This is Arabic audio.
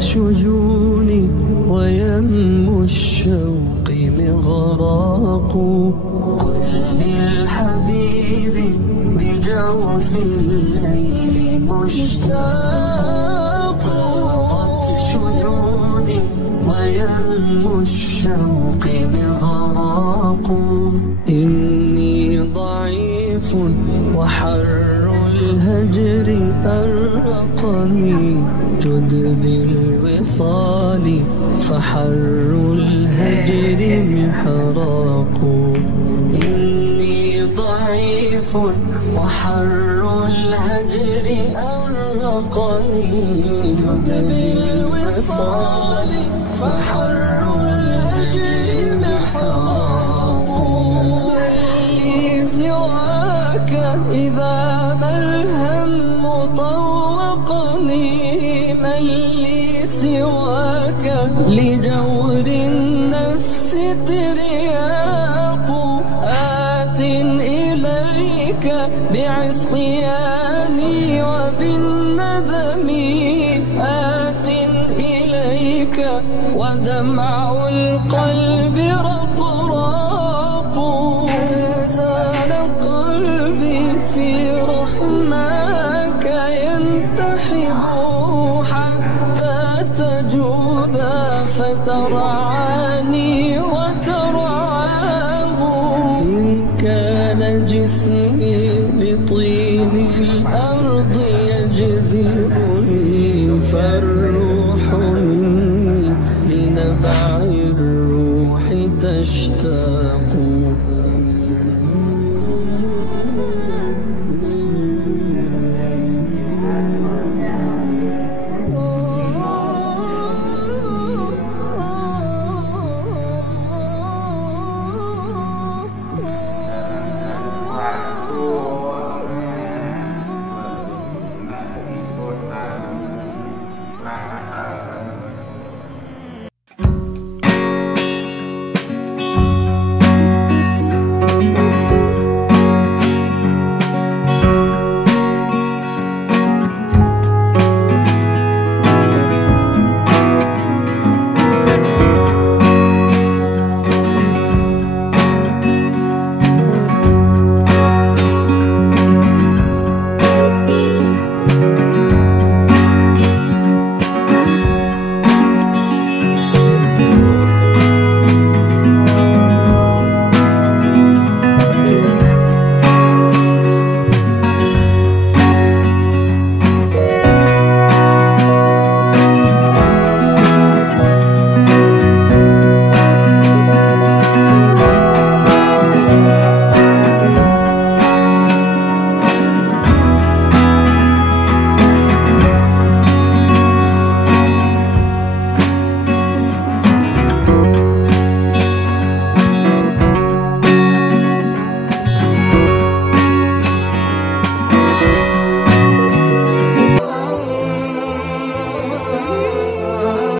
شجوني ويم الشوق مغراق. قل للحبيب بجوف الليل مشتاق. شجوني ويم الشوق مغراق. إني ضعيف وحر الهجر أرقني. جد بالوصال فحر الهجر محراق. إني ضعيف وحر الهجر أرقني. جد بالوصال فحر الهجر محراق. من لي سواك إذا ما الهم طوقني. من لي سواك لجور النفس ترياق. آت إليك بعصياني وبالندم. آت إليك ودمع القلب رقراق. زال قلبي في رحماك ينتحب حتى تجود فترعاني وترعاه. إن كان جسمي بطين الأرض يجذبني فالروح مني لنبع الروح تشتاق.